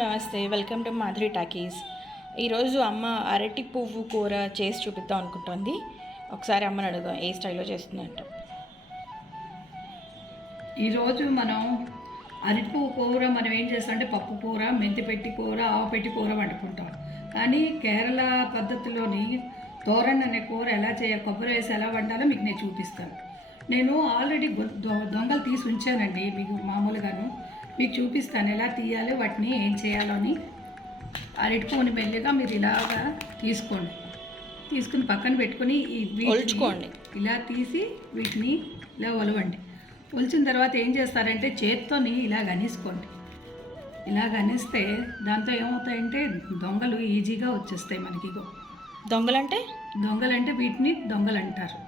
నమస్తే, welcome to Madhuri talkies. ఈరోజు అమ్మ అరటి పువ్వు కూర చేసి చూపిద్దాం అనుకుంటుంది. ఒకసారి అమ్మని అడుగుదాం ఏ స్టైల్లో చేస్తుందంట. ఈరోజు మనం అరటి పువ్వు కూర మనం ఏం చేస్తామంటే పప్పు కూర, మెంతి పెట్టి కూర, ఆవు పెట్టి కూర వండుకుంటాం. కానీ కేరళ పద్ధతిలోని తోరన్ అనే కూర ఎలా చేయాలి, కొబ్బరి వేసి ఎలా వండాలో మీకు నేను చూపిస్తాను. నేను ఆల్రెడీ దొంగలు తీసి ఉంచానండి, మీకు మామూలుగాను మీకు చూపిస్తాను ఎలా తీయాలో, వాటిని ఏం చేయాలో అని. అరటి పువ్వుని మెల్లిగా మీరు ఇలాగా తీసుకోండి, తీసుకుని పక్కన పెట్టుకుని ఒలుచుకోండి. ఇలా తీసి వీటిని ఇలా ఒలవండి. ఒలిచిన తర్వాత ఏం చేస్తారంటే చేత్తోని ఇలా గనిసుకోండి. ఇలా గనిస్తే దాంతో ఏమవుతాయంటే దొంగలు ఈజీగా వచ్చేస్తాయి మనకి. దొంగలంటే వీటిని దొంగలు అంటారు.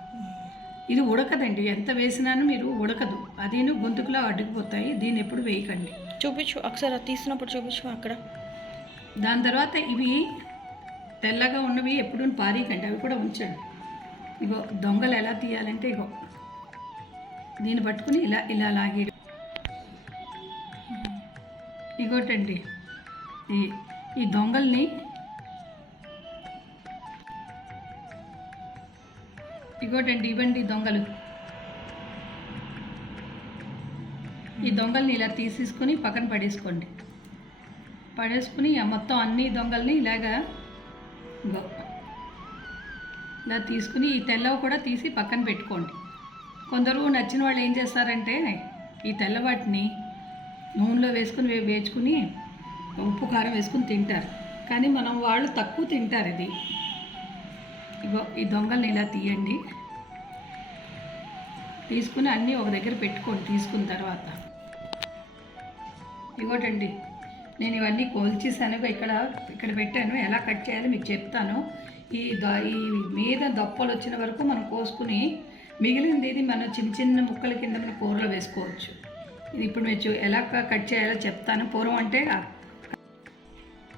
ఇది ఉడకదండి, ఎంత వేసినాను మీరు ఉడకదు, అదేను గొంతుకులో అడ్డుకుపోతాయి. దీన్ని ఎప్పుడు వేయకండి. చూపించు ఒకసారి తీసినప్పుడు చూపించు అక్కడ. దాని తర్వాత ఇవి తెల్లగా ఉన్నవి ఎప్పుడు పారీకండి, అవి కూడా ఉంచండి. ఇగో దొంగలు ఎలా తీయాలంటే ఇగో దీన్ని పట్టుకుని ఇలా ఇలా లాగి ఇగోటండి ఈ దొంగల్ని ఇవ్వండి దొంగలు. ఈ దొంగల్ని ఇలా తీసేసుకొని పక్కన పడేసుకుని మొత్తం అన్ని దొంగల్ని ఇలాగా ఇలా తీసుకుని ఈ తెల్లవి కూడా తీసి పక్కన పెట్టుకోండి. కొందరు నచ్చిన వాళ్ళు ఏం చేస్తారంటే ఈ తెల్లవాటిని నూనెలో వేసుకుని ఉప్పు కారం వేసుకుని తింటారు. కానీ వాళ్ళు తక్కువ తింటారు. ఇది ఈ దొంగల్ని ఇలా తీయండి, తీసుకుని అన్నీ ఒక దగ్గర పెట్టుకోండి. తీసుకున్న తర్వాత ఇగోటండి నేను ఇవన్నీ కోల్చేసాను, ఇక్కడ పెట్టాను. ఎలా కట్ చేయాలో మీకు చెప్తాను. ఈ మీద దొప్పలు వచ్చిన వరకు మనం కోసుకుని మిగిలింది ఇది మనం చిన్న చిన్న ముక్కల కింద మన కూరలో వేసుకోవచ్చు. ఇది ఇప్పుడు మీరు ఎలా కట్ చేయాలో చెప్తాను. పూర్వం అంటే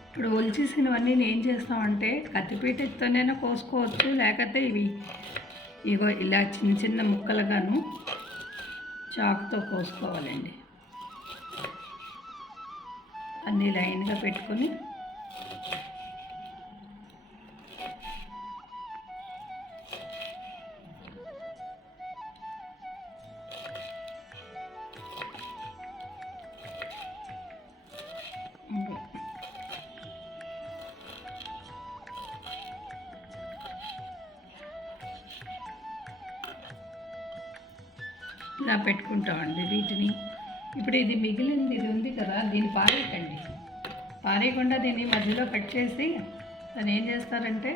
ఇప్పుడు ఒలిచేసినవన్నీ ఏం చేస్తామంటే కత్తిపీటతోనైనా కోసుకోవచ్చు, లేకపోతే ఇగో ఇలా చిన్న చిన్న ముక్కలుగాను చాకుతో కోసుకోవాలండి. అన్నీ లైన్గా పెట్టుకొని ఇలా పెట్టుకుంటామండి వీటిని. ఇప్పుడు ఇది మిగిలింది ఇది ఉంది కదా, దీన్ని పారేయకుండా దీన్ని మధ్యలో కట్ చేసి దాన్ని ఏం చేస్తారంటే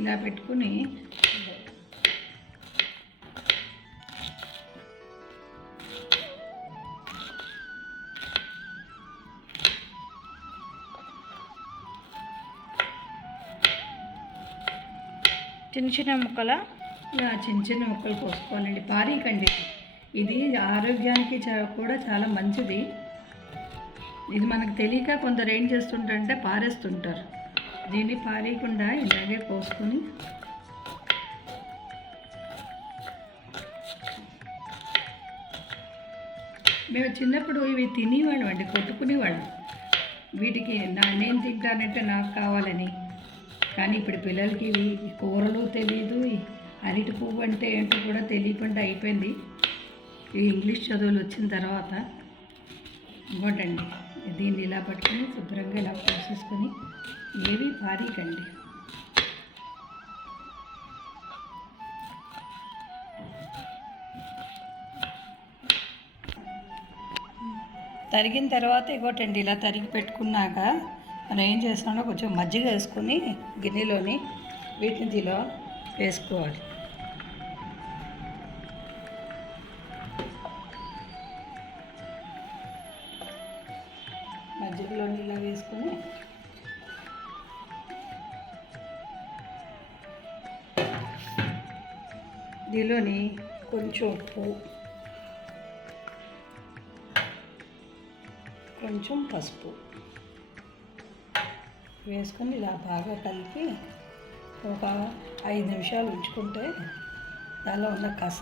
ఇలా పెట్టుకుని చిన్న చిన్న ముక్కలు కోసుకోవాలండి. పారీకండి, ఇది ఆరోగ్యానికి కూడా చాలా మంచిది. ఇది మనకు తెలియక కొందరు ఏం చేస్తుంటారంటే పారేస్తుంటారు. దీన్ని పారేయకుండా ఇలాగే కోసుకొని మేము చిన్నప్పుడు ఇవి తినేవాళ్ళం అండి, కొట్టుకునేవాళ్ళం. వీటికి నేను తింటానంటే నాకు కావాలని. కానీ ఇప్పుడు పిల్లలకి ఇవి కూరలు తెలియదు, అరటి పువ్వు అంటే ఏంటో కూడా తెలియకుండా అయిపోయింది ఈ ఇంగ్లీష్ చదువులు వచ్చిన తర్వాత. ఇంకోటండి దీన్ని ఇలా పట్టుకొని శుభ్రంగా ఇలా పోసేసుకొని ఏవి పారీకండి. తరిగిన తర్వాత ఇగోటండి ఇలా తరిగి పెట్టుకున్నాక మనం ఏం చేస్తామో కొంచెం మజ్జిగ వేసుకొని గిన్నెలోని వీటిని దీనిలో వేసుకోవాలి. మజ్జిగలో ఇలా వేసుకొని దీనిలోని కొంచెం ఉప్పు, కొంచెం పసుపు వేసుకొని ఇలా బాగా కలిపి ఒక 5 నిమిషాలు ఉంచుకుంటే దానిలో ఉన్న కస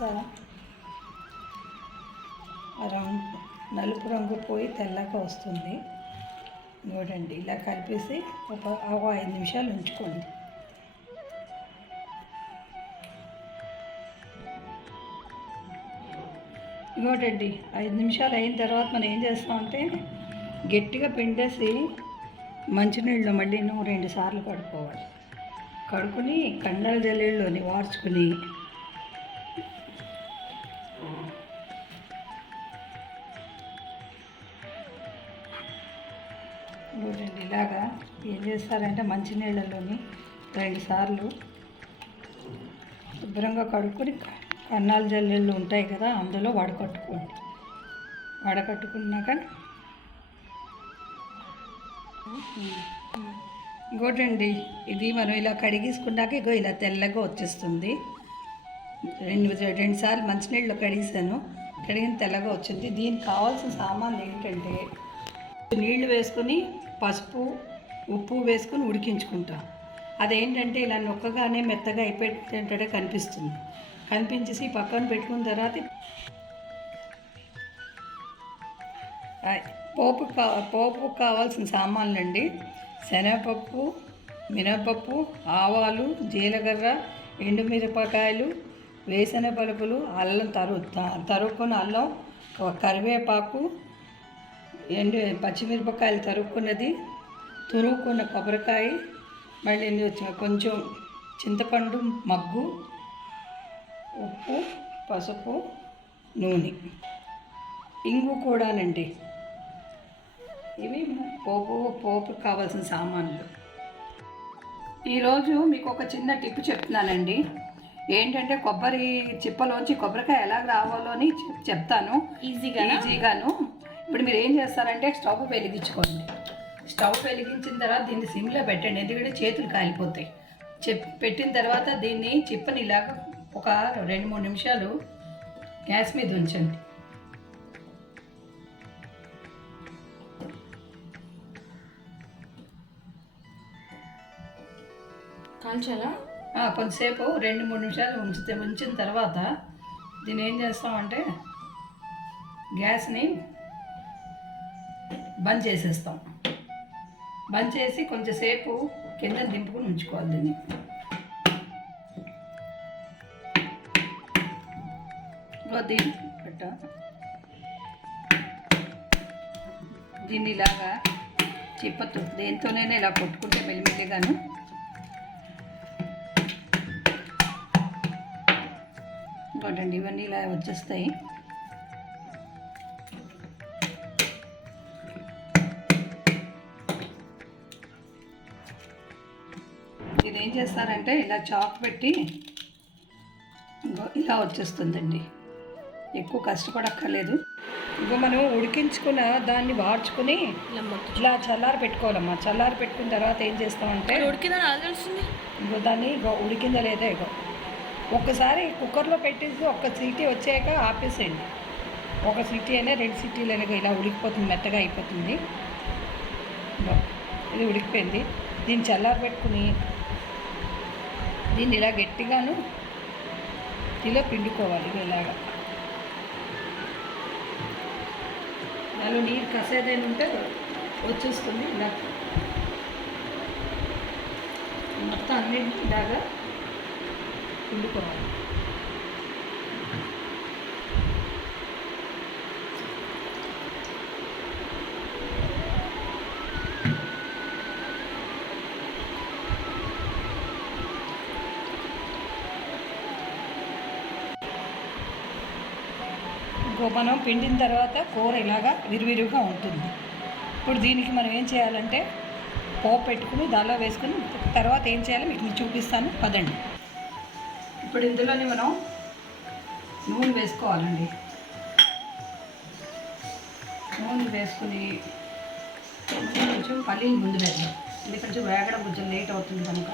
నలుపు రంగు పోయి తెల్లగా వస్తుంది. చూడండి, ఇలా కలిపేసి ఒక 5 నిమిషాలు ఉంచుకోండి. ఇంకోటండి, 5 నిమిషాలు అయిన తర్వాత మనం ఏం చేస్తామంటే గట్టిగా పిండేసి మంచినీళ్ళు మళ్ళీ 2 సార్లు కడుక్కోవాలి. కడుక్కుని కండాల జల్లెళ్ళలోని వార్చుకుని చూడండి, ఇలాగా ఏం చేస్తారంటే మంచినీళ్ళలోని 2 సార్లు శుభ్రంగా కడుక్కొని కన్నాల జల్లెళ్ళు ఉంటాయి కదా, అందులో వడకట్టుకోండి. వడకట్టుకున్నాక ఇంకోటండి, ఇది మనం ఇలా కడిగేసుకున్నాక ఇగో ఇలా తెల్లగా వచ్చేస్తుంది. 2 సార్లు మంచినీళ్ళు కడిగేసాను, కడిగిన తెల్లగా వచ్చింది. దీనికి కావాల్సిన సామాన్లు ఏంటంటే నీళ్లు వేసుకొని పసుపు ఉప్పు వేసుకొని ఉడికించుకుంటాం. అదేంటంటే ఇలా నొక్కగానే మెత్తగా అయిపోయేటట్టు కనిపిస్తుంది. కనిపించేసి పక్కన పెట్టుకున్న తర్వాత పోపుకు కావాల్సిన సామాన్లు అండి: శనగపప్పు, మినపప్పు, ఆవాలు, జీలకర్ర, ఎండుమిరపకాయలు, వేసిన పలుకులు, అల్లం తరుక్కున్న అల్లం, కరివేపాకు, పచ్చిమిరపకాయలు తరుక్కున్నది, తురుముకున్న కొబ్బరికాయ, మళ్ళీ కొంచెం చింతపండు మగ్గు, ఉప్పు, పసుపు, నూనె, ఇంగు కూడానండి. ఇవి పోపుకు కావాల్సిన సామాన్లు. ఈరోజు మీకు ఒక చిన్న టిప్ చెప్తున్నానండి. ఏంటంటే కొబ్బరి చిప్పలోంచి కొబ్బరికాయ ఎలా రావాలో అని చెప్తాను ఈజీగాను. ఇప్పుడు మీరు ఏం చేస్తారంటే స్టవ్ వెలిగించుకోండి. స్టవ్ వెలిగించిన తర్వాత దీన్ని సిమ్లో పెట్టండి, ఎందుకంటే చేతులు కాలిపోతాయి. పెట్టిన తర్వాత దీన్ని చిప్పని ఇలాగ ఒక 2-3 నిమిషాలు గ్యాస్ మీద ఉంచండి. కాల్చాలా? కొంతసేపు 2-3 నిమిషాలు ఉంచిన తర్వాత దీన్ని ఏం చేస్తామంటే గ్యాస్ని బంద్ చేసేస్తాం. బంద్ చేసి కొంచెంసేపు కింద దింపుకొని ఉంచుకోవాలి. దీన్ని ఇలాగా చిప్పతో దేంతోనైనా ఇలా కొట్టుకుంటే మెల్లిమెల్లిగాను ఇంకోటండి, ఇవన్నీ ఇలా వచ్చేస్తాయి. దీన్ని ఏం చేస్తారంటే ఇలా చాక్ పెట్టి ఇలా వచ్చేస్తుందండి. ఎక్కువ కష్టపడక్కర్లేదు. ఇంకో మనం ఉడికించుకున్న దాన్ని వార్చుకుని ఇలా చల్లారి పెట్టుకోవాలమ్మా. చల్లారి పెట్టుకున్న తర్వాత ఏం చేస్తామంటే ఇంకో దాన్ని ఉడికిందా లేదా ఇగో ఒక్కసారి కుక్కర్లో పెట్టేసి ఒక్క సీటీ వచ్చాక ఆపేసేయండి. ఒక సీటీ అయినా 2 సీటీలు అయినా ఇలా ఉడికిపోతుంది, మెత్తగా అయిపోతుంది. ఇది ఉడికిపోయింది. దీన్ని చల్లారి పెట్టుకుని దీన్ని ఇలా గట్టిగాను ఇలా పిండుకోవాలి. ఇలాగా దానిలో నీరు కసేదైనా ఉంటే వచ్చేస్తుంది. ఇలా మొత్తం అన్నింటి ఇలాగా పిండుకోవాలి. మనం పిండిన తర్వాత కూర ఇలాగా విరివిరిగా ఉంటుంది. ఇప్పుడు దీనికి మనం ఏం చేయాలంటే పోపు పెట్టుకుని దానిలో వేసుకుని తర్వాత ఏం చేయాలో మీకు చూపిస్తాను, పదండి. ఇప్పుడు ఇందులోని మనం నూనె వేసుకోవాలండి. నూనె వేసుకుని కొంచెం పల్లీలు ముందు వేద్దాం, ఎందుకంటే వేగడం కొంచెం లేట్ అవుతుంది కనుక.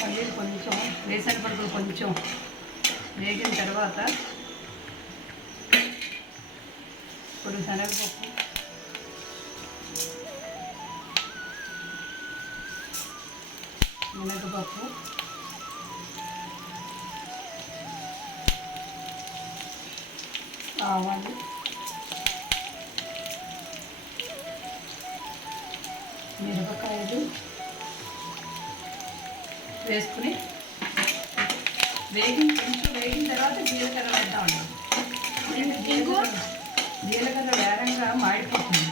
పల్లీలు కొంచెం వేసిన పడుకు కొంచెం వేగిన తర్వాత ఇప్పుడు శనగపప్పు, మినపప్పు, ఆవాలు, మిరపకాయలు వేసుకుని కొంచెం వేగిన తర్వాత జీలకర్ర వేద్దాం అన్నాం. జీలకర్ర వేరంగా మాడిపోతుంది.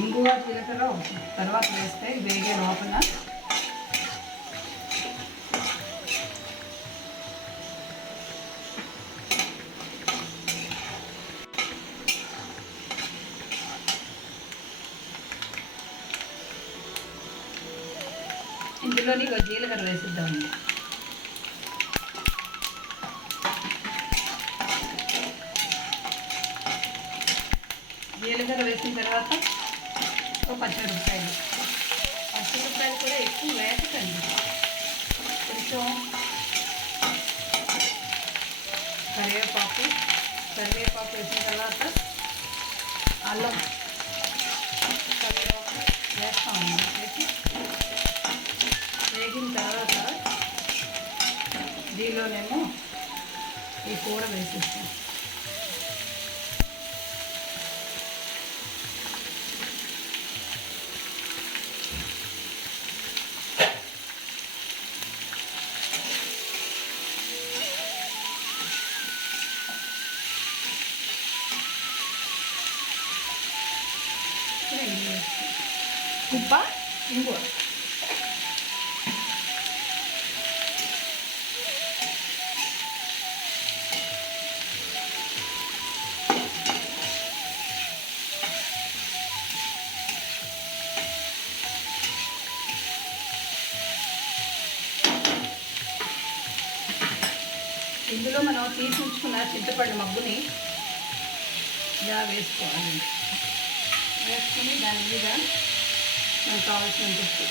ఇంగువ జీలకర్ర తర్వాత వేస్తే వేగే లోపల ఇందులోని జీలకర్ర వేసిద్దామండి. జీలకర్ర వేసిన తర్వాత పచ్చిమిరపకాయలు కూడా ఎక్కువ వేసకండి. కొంచెం కరివేపాకు వేసిన తర్వాత అల్లం కరివేపాకు వేస్తాము. వేసి వేగిన తర్వాత దీనిలోనేమో ఈ కూర వేసేస్తాం. ఉప్ప ఇంగువ ఇందులో మనం తీసి ఉంచుకున్న చింతపండు మగ్గుని ఇలా వేసుకోవాలి. వేసుకుని దాని మీద మనకు కావాల్సినంత ఉప్పు,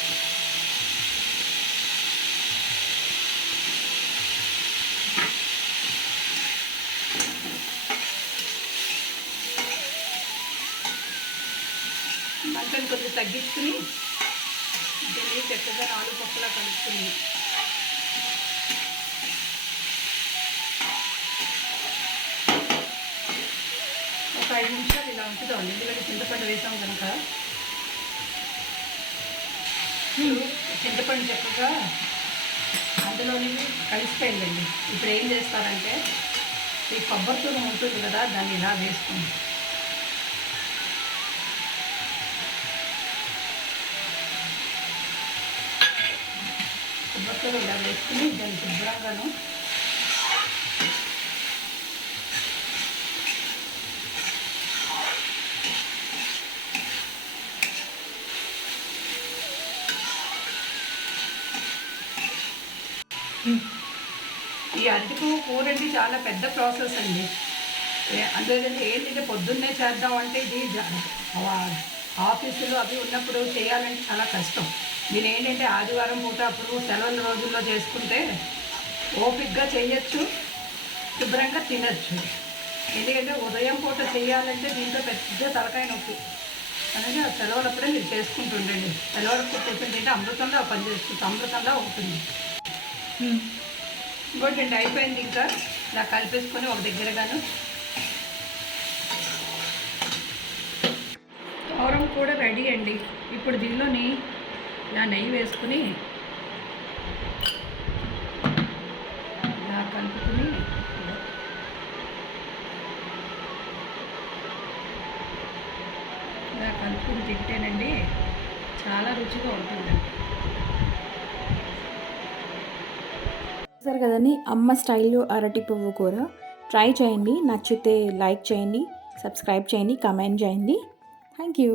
మంటను కొద్దిగా తగ్గించుకుని దీన్ని చక్కగా 4 పక్కలా కలుపుకుని ఒక 5 నిమిషాలు ఇలా ఉంచుతాం. ఎందుకంటే చింతపండు వేసాం కనుక చింతపండు చక్కగా అందులోని కలిసిపోయిందండి. ఇప్పుడు ఏం చేస్తారంటే ఈ కొబ్బరి తూరం ఉంటుంది కదా, దాన్ని ఇలా వేసుకోండి. కొబ్బరి తూరం ఇలా వేసుకుని దాన్ని శుభ్రంగాను ఈ అరటిపువ్వు కూర అంటే చాలా పెద్ద ప్రాసెస్ అండి. అందుకంటే ఏంటంటే పొద్దున్నే చేద్దామంటే ఇది ఆఫీసులు అవి ఉన్నప్పుడు చేయాలంటే చాలా కష్టం. దీని ఏంటంటే ఆదివారం పూట అప్పుడు సెలవుల రోజుల్లో చేసుకుంటే ఓపికగా చేయొచ్చు, శుభ్రంగా తినచ్చు. ఎందుకంటే ఉదయం పూట చేయాలంటే దీంట్లో పెద్ద తలకాయ నొప్పి అనేది సెలవులప్పుడే మీరు చేసుకుంటుండండి. సెలవులప్పుడు కూర్చుంటే అమృతంగా పనిచేస్తుంది, అమృతంగా ఉంటుంది. ఇంకోటి అయిపోయింది. ఇంకా ఇలా కలిపేసుకొని ఒక దగ్గరగాను కూరం కూడా రెడీ అండి. ఇప్పుడు దీనిలోని ఇలా నెయ్యి వేసుకుని ఇలా కలుపుకుని తింటేనండి చాలా రుచిగా ఉంటుందండి. సరే కదండి, అమ్మ స్టైల్లో అరటి పువ్వు కూర ట్రై చేయండి. నచ్చితే లైక్ చేయండి, సబ్స్క్రైబ్ చేయండి, కామెంట్ చేయండి. Thank you.